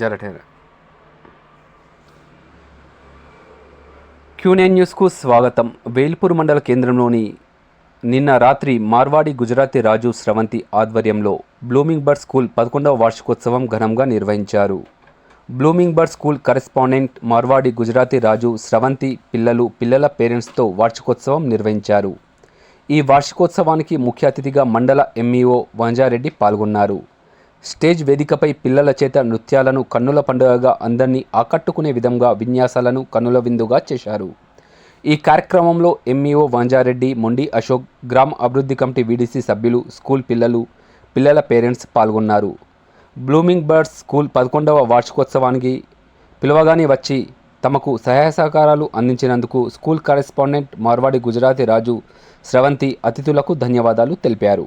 జరటేర quinine న్యూస్కు స్వాగతం. వేల్పూర్ మండల కేంద్రంలోని నిన్న రాత్రి మార్వాడి గుజరాతీ రాజు స్రవంతి ఆధ్వర్యంలో బ్లూమింగ్ బర్డ్ స్కూల్ పదకొండవ వార్షికోత్సవం ఘనంగా నిర్వహించారు. Blooming bird school correspondent Marwadi Gujarati Raju Sravanthi పిల్లలు పిల్లల పేరెంట్స్తో వార్షికోత్సవం నిర్వహించారు. ఈ వార్షికోత్సవానికి ముఖ్య అతిథిగా మండల ఎంఈఓ వంజారెడ్డి పాల్గొన్నారు. స్టేజ్ వేదికపై పిల్లల చేత నృత్యాలను కన్నుల పండుగగా అందరినీ ఆకట్టుకునే విధంగా విన్యాసాలను కన్నుల విందుగా చేశారు. ఈ కార్యక్రమంలో ఎంఈఓ వంజారెడ్డి మొండి అశోక్ గ్రామ అభివృద్ధి కమిటీ వీడీసీ సభ్యులు స్కూల్ పిల్లలు పిల్లల పేరెంట్స్ పాల్గొన్నారు. బ్లూమింగ్ బర్డ్స్ స్కూల్ పదకొండవ వార్షికోత్సవానికి పిలవగానే వచ్చి తమకు సహాయ సహకారాలు అందించినందుకు స్కూల్ కరెస్పాండెంట్ మార్వాడి గుజరాతీ రాజు స్రవంతి అతిథులకు ధన్యవాదాలు తెలిపారు.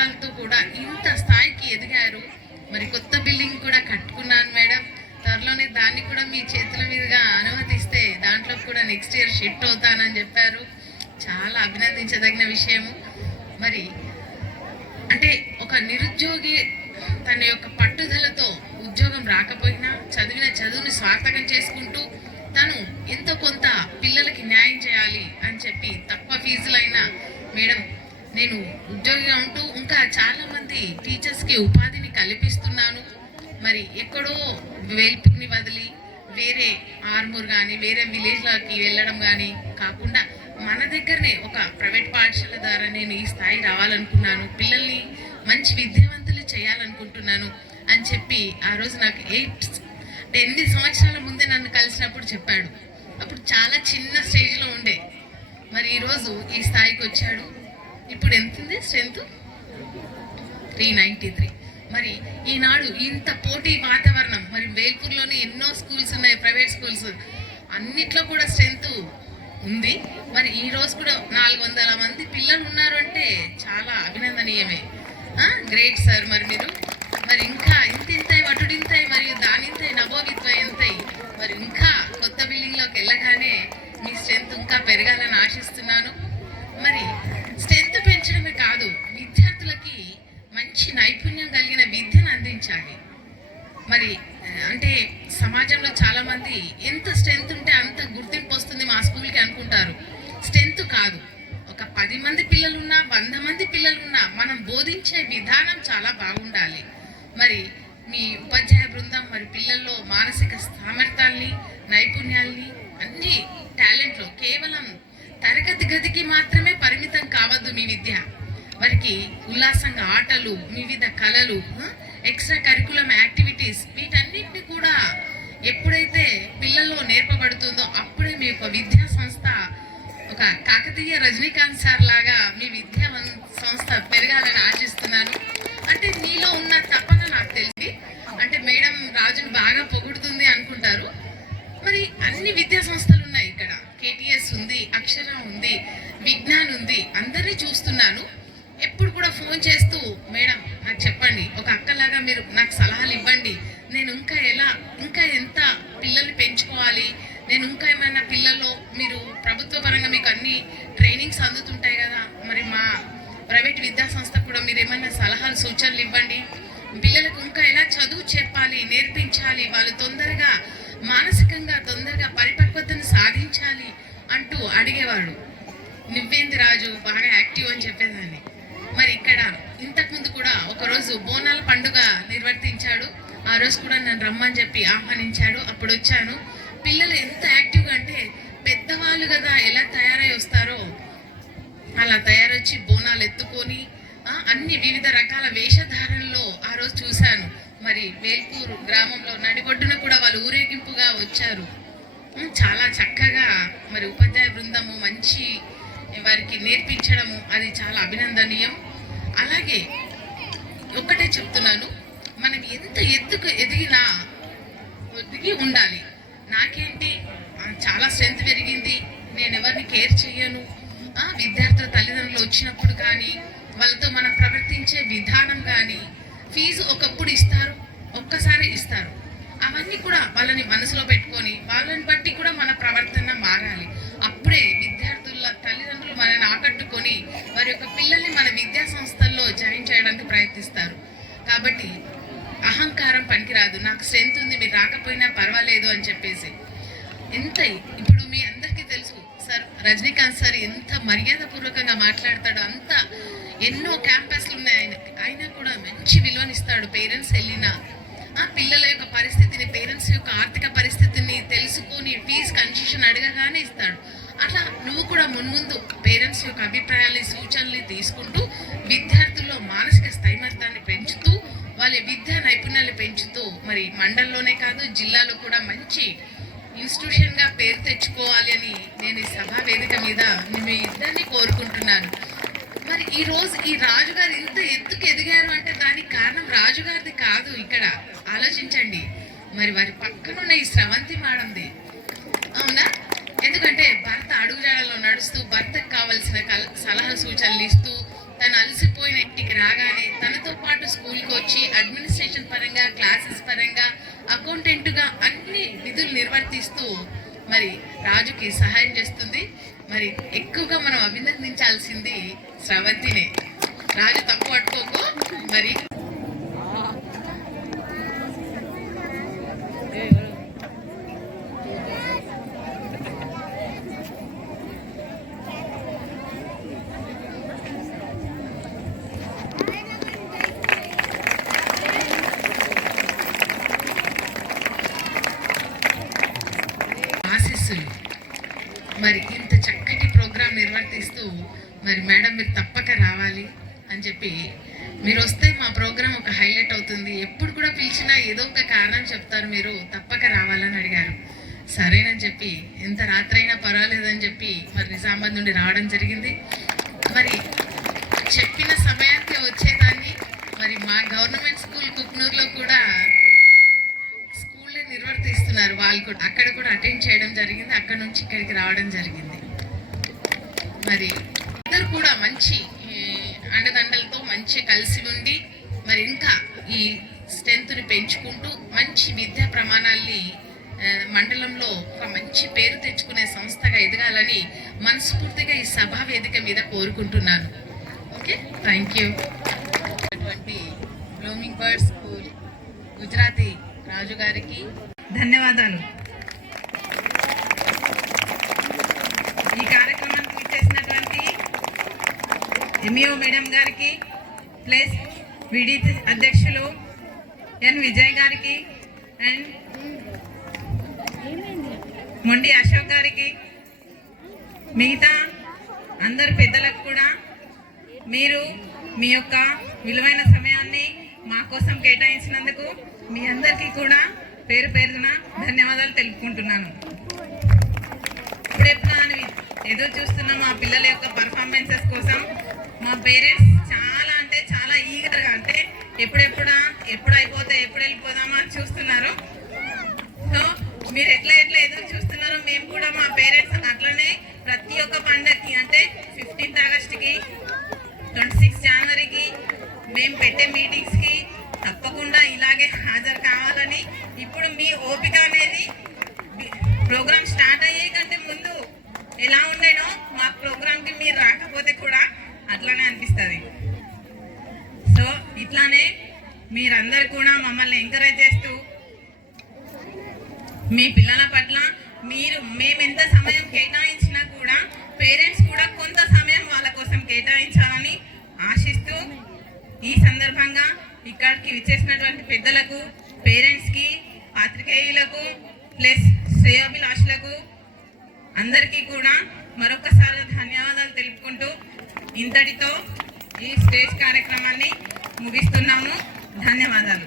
కారణాలతో కూడా ఇంత స్థాయికి ఎదిగారు. మరి కొత్త బిల్డింగ్ కూడా కట్టుకున్నాను మేడం. త్వరలోనే దాన్ని కూడా మీ చేతుల మీదుగా అనుమతిస్తే దాంట్లో కూడా నెక్స్ట్ ఇయర్ షిఫ్ట్ అవుతానని చెప్పారు. చాలా అభినందించదగిన విషయము. మరి అంటే ఒక నిరుద్యోగి తన యొక్క పట్టుదలతో ఉద్యోగం రాకపోయినా చదివిన చదువుని స్వార్థకం చేసుకుంటూ తను ఎంతో కొంత పిల్లలకి న్యాయం చేయాలి అని చెప్పి తక్కువ ఫీజులైనా మేడం నేను ఉద్యోగిగా ఉంటూ ఇంకా చాలా మంది టీచర్స్కి ఉపాధిని కల్పిస్తున్నాను. మరి ఎక్కడో వేల్పుని వదిలి వేరే ఆర్మూర్ కానీ వేరే విలేజ్లోకి వెళ్ళడం కానీ కాకుండా మన దగ్గరనే ఒక ప్రైవేట్ పాఠశాల ద్వారా నేను ఈ స్థాయి రావాలనుకున్నాను. పిల్లల్ని మంచి విద్యావంతులు చేయాలనుకుంటున్నాను అని చెప్పి ఆ రోజు నాకు ఎయిట్ ఎనిమిది సంవత్సరాల ముందే నన్ను కలిసినప్పుడు చెప్పాడు. అప్పుడు చాలా చిన్న స్టేజ్లో ఉండే. మరి ఈరోజు ఈ స్థాయికి వచ్చాడు. ఇప్పుడు ఎంత ఉంది? స్ట్రెంత్ త్రీ నైంటీ త్రీ మరి ఈనాడు ఇంత పోటీ వాతావరణం మరి వేల్పూర్లోనే ఎన్నో స్కూల్స్ ఉన్నాయి ప్రైవేట్ స్కూల్స్. అన్నిట్లో కూడా స్ట్రెంత్ ఉంది. మరి ఈ రోజు కూడా నాలుగు వందల మంది పిల్లలు ఉన్నారు అంటే చాలా అభినందనీయమే. గ్రేట్ సార్ మరి మీరు. మరి ఇంకా ఇంత ఇంతై వటుడింతై మరియు దానింతై నవోవిత్వ ఎంతాయి మరి ఇంకా కొత్త బిల్డింగ్లోకి వెళ్ళగానే మీ స్ట్రెంత్ ఇంకా పెరగాలని ఆశిస్తున్నాను. మరి స్ట్రెంత్ కాదు విద్యార్థులకి మంచి నైపుణ్యం కలిగిన విద్యను అందించాలి. మరి అంటే సమాజంలో చాలామంది ఎంత స్ట్రెంత్ ఉంటే అంత గుర్తింపు వస్తుంది మా స్కూల్కి అనుకుంటారు. స్ట్రెంత్ కాదు. ఒక పది మంది పిల్లలున్నా వంద మంది పిల్లలున్నా మనం బోధించే విధానం చాలా బాగుండాలి. మరి మీ ఉపాధ్యాయ బృందం మరి పిల్లల్లో మానసిక సామర్థ్యాల్ని నైపుణ్యాల్ని అన్ని టాలెంట్లో కేవలం తరగతి గదికి మాత్రమే పరిమితం కావద్దు మీ విద్య. వారికి ఉల్లాసంగా ఆటలు వివిధ కళలు ఎక్స్ట్రా కరికులం యాక్టివిటీస్ వీటన్నిటిని కూడా ఎప్పుడైతే పిల్లల్లో నేర్పబడుతుందో అప్పుడే మీ యొక్క విద్యా సంస్థ ఒక కాకతీయ రజనీకాంత్ సార్ లాగా మీ విద్యా వం- సంస్థ పెరగాలని ఆశ విజ్ఞాన్ ఉంది అందరినీ చూస్తున్నాను. ఎప్పుడు కూడా ఫోన్ చేస్తూ మేడం నాకు చెప్పండి. ఒక అక్కలాగా మీరు నాకు సలహాలు ఇవ్వండి నేను ఇంకా ఎలా ఇంకా ఎంత పిల్లల్ని పెంచుకోవాలి? నేను ఇంకా ఏమైనా పిల్లల్లో మీరు ప్రభుత్వ పరంగా మీకు అన్ని ట్రైనింగ్స్ అందుతుంటాయి కదా. మరి మా ప్రైవేట్ విద్యా సంస్థ కూడా మీరు ఏమైనా సలహాలు సూచనలు ఇవ్వండి. పిల్లలకు ఇంకా ఎలా చదువు చెప్పాలి నేర్పించాలి? వాళ్ళు తొందరగా మానసికంగా తొందరగా పరిపక్వతను సాధించాలి అంటూ అడిగేవాడు నువ్వేంది రాజు బాగా యాక్టివ్ అని చెప్పేదాన్ని. మరి ఇక్కడ ఇంతకుముందు కూడా ఒకరోజు బోనాల పండుగ నిర్వర్తించాడు. ఆ రోజు కూడా నన్ను రమ్మని చెప్పి ఆహ్వానించాడు. అప్పుడు వచ్చాను. పిల్లలు ఎంత యాక్టివ్గా అంటే పెద్దవాళ్ళు కదా ఎలా తయారై వస్తారో అలా తయారొచ్చి బోనాలు ఎత్తుకొని అన్ని వివిధ రకాల వేషధారణలో ఆ రోజు చూశాను. మరి వేల్పూరు గ్రామంలో నడిగొడ్డున కూడా వాళ్ళు ఊరేగింపుగా వచ్చారు. చాలా చక్కగా మరి ఉపాధ్యాయ బృందము మంచి వారికి నేర్పించడము అది చాలా అభినందనీయం. అలాగే ఒక్కటే చెప్తున్నాను మనం ఎంత ఎత్తుకు ఎదిగినా ఒదిగి ఉండాలి. నాకేంటి? చాలా స్ట్రెంత్ పెరిగింది. నేను ఎవరిని కేర్ చేయను ఆ, విద్యార్థుల తల్లిదండ్రులు వచ్చినప్పుడు కానీ వాళ్ళతో మనం ప్రవర్తించే విధానం కానీ ఫీజు ఒకప్పుడు ఇస్తారు ఒక్కసారి ఇస్తారు. అవన్నీ కూడా వాళ్ళని మనసులో పెట్టుకొని వాళ్ళని బట్టి కూడా మన ప్రవర్తన మారాలి. అప్పుడే విద్యార్థుల తల్లిదండ్రులు మనల్ని ఆకట్టుకొని వారి యొక్క పిల్లల్ని మన విద్యా సంస్థల్లో జాయిన్ చేయడానికి ప్రయత్నిస్తారు. కాబట్టి అహంకారం పనికిరాదు. నాకు స్ట్రెంత్ ఉంది మీరు రాకపోయినా పర్వాలేదు అని చెప్పేసి. ఎంత ఇప్పుడు మీ అందరికీ తెలుసు సార్ రజనీకాంత్ సార్ ఎంత మర్యాదపూర్వకంగా మాట్లాడతాడో అంత ఎన్నో క్యాంపస్లు ఉన్నాయి ఆయనకి అయినా కూడా మంచి విలువనిస్తాడు పేరెంట్స్ వెళ్ళినా. ఆ పిల్లల యొక్క పరిస్థితిని పేరెంట్స్ యొక్క ఆర్థిక పరిస్థితిని తెలుసుకొని ఫీజు కన్సెషన్ అడగగానే ఇస్తాడు. అట్లా నువ్వు కూడా మున్ముందు పేరెంట్స్ యొక్క అభిప్రాయాలు సూచనలు తీసుకుంటూ విద్యార్థుల్లో మానసిక స్థైమర్థాన్ని పెంచుతూ వాళ్ళ విద్యా నైపుణ్యాలు పెంచుతూ మరి మండలంలోనే కాదు జిల్లాలో కూడా మంచి ఇన్స్టిట్యూషన్గా పేరు తెచ్చుకోవాలి అని నేను ఈ సభా వేదిక మీద మీ ఇద్దరిని కోరుకుంటున్నాను. మరి ఈ రోజు ఈ రాజుగారు ఇంత ఎత్తుకు ఎదిగారు అంటే దానికి కారణం రాజుగారిది కాదు ఇక్కడ. ఆలోచించండి. మరి వారి పక్కనున్న ఈ స్రవంతి మాడంది. అవునా? ఎందుకంటే భర్త అడుగుజాడలో నడుస్తూ భర్తకు కావలసిన కల- సలహా సూచనలు ఇస్తూ తను అలసిపోయిన ఇంటికి రాగానే తనతో పాటు స్కూల్కి వచ్చి అడ్మినిస్ట్రేషన్ పరంగా క్లాసెస్ పరంగా అకౌంటెంట్గా అన్ని విధులు నిర్వర్తిస్తూ మరి రాజుకి సహాయం చేస్తుంది. మరి ఎక్కువగా మనం అభినందించాల్సింది స్రవంతినే రాజు తప్పు పట్టుకోకు. మరి మరి మేడం మీరు తప్పక రావాలి అని చెప్పి మీరు వస్తే మా ప్రోగ్రాం ఒక హైలైట్ అవుతుంది. ఎప్పుడు కూడా పిలిచినా ఏదో ఒక కారణం చెప్తారు మీరు తప్పక రావాలని అడిగారు. సరేనని చెప్పి ఎంత రాత్రైనా పర్వాలేదని చెప్పి మరి నిజామాబాద్ నుండి రావడం జరిగింది. మరి చెప్పిన సమయానికి వచ్చేదాన్ని మరి మా గవర్నమెంట్ స్కూల్ కుక్నూరులో కూడా స్కూల్లో నిర్వర్తిస్తున్నారు. వాళ్ళు కూడా అక్కడ కూడా అటెండ్ చేయడం జరిగింది. అక్కడ నుంచి ఇక్కడికి రావడం జరిగింది. మరి అందరు కూడా మంచి అండదండలతో మంచి కలిసి ఉండి మరి ఇంకా ఈ స్ట్రెంత్ని పెంచుకుంటూ మంచి విద్యా ప్రమాణాల్ని మండలంలో ఒక మంచి పేరు తెచ్చుకునే సంస్థగా ఎదగాలని మనస్ఫూర్తిగా ఈ సభా వేదిక మీద కోరుకుంటున్నాను. ఓకే? థ్యాంక్ యూ అటువంటి blooming bird school Gujarati Raju గారికి ధన్యవాదాలు. ఎంఈఓ మేడం గారికి ప్లస్ విడి అధ్యక్షులు ఎన్ విజయ్ గారికి అండ్ మొండి అశోక్ గారికి మిగతా అందరు పెద్దలకు కూడా మీరు మీ యొక్క విలువైన సమయాన్ని మా కోసం కేటాయించినందుకు మీ అందరికీ కూడా పేరు పేరున ధన్యవాదాలు తెలుపుకుంటున్నాను. ఇప్పుడెప్పుడు అని ఎదురు చూస్తున్న మా పిల్లల యొక్క పర్ఫార్మెన్సెస్ కోసం మా పేరెంట్స్ చాలా అంటే చాలా ఈగర్గా అంటే ఎప్పుడెప్పుడా ఎప్పుడు అయిపోతే ఎప్పుడు వెళ్ళిపోదామా అని చూస్తున్నారు. సో మీరు ఎట్లా ఎట్లా ఎదురు చూస్తున్నారో మేము కూడా మా పేరెంట్స్ అట్లనే మమ్మల్ని ఎంకరేజ్ చేస్తూ మీ పిల్లల పట్ల మీరు మేము ఎంత సమయం కేటాయించినా కూడా పేరెంట్స్ కూడా కొంత సమయం వాళ్ళ కోసం కేటాయించాలని ఆశిస్తూ ఈ సందర్భంగా ఇక్కడికి విచ్చేసినటువంటి పెద్దలకు పేరెంట్స్కి పాత్రికేయులకు ప్లస్ శ్రేయోభిలాషులకు అందరికీ కూడా మరొకసారి ధన్యవాదాలు తెలుపుకుంటూ ఇంతటితో ఈ స్టేజ్ కార్యక్రమాన్ని ముగిస్తున్నాము ధన్యవాదాలు.